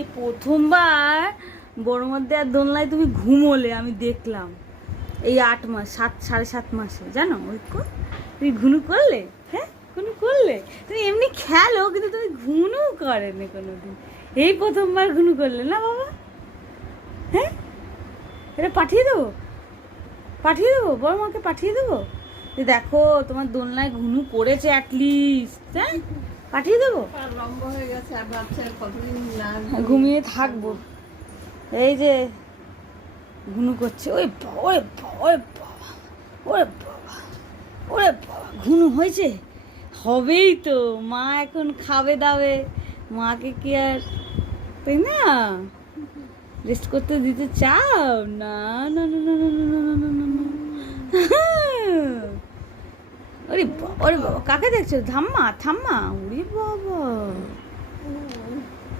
এই প্রথমবার বড় মধ্যে আর দোলনায় তুমি ঘুমোলে, আমি দেখলাম এই 8 মাস 7.5 মাসে, জানো ঐক্য তুমি ঘুনু করলে? হ্যাঁ ঘুনু করলে? তুমি এমনি খেলো কিন্তু তুমি ঘুনু করেনি কোনোদিন, এই প্রথমবার ঘুনু করলে না বাবা? হ্যাঁ এটা পাঠিয়ে দেবো, বড় মাকে পাঠিয়ে দেবো যে দেখো তোমার দোলনায় ঘুনু করেছে অ্যাটলিস্ট। হ্যাঁ পাঠিয়ে দেবো, লম্বা হয়ে গেছে আর বাচ্চা কতদিন ঘুমিয়ে থাকবো। এই যে ঘুনু করছে, ওরে বাবা, ওরে বাবা, ওরে বাবা, ওরে বাবা, ওরে বাবা, ঘুনু হয়েছে, হবেই তো। মা এখন খাবে দাবে, মাকে কি আর, তাই না, রেস্ট করতে দিতে চাও? না না না না না না না না না না। ওরে বাবা, ওরে বাবা, কাকে দেখছো? ঠাম্মা, ওরে বাবা।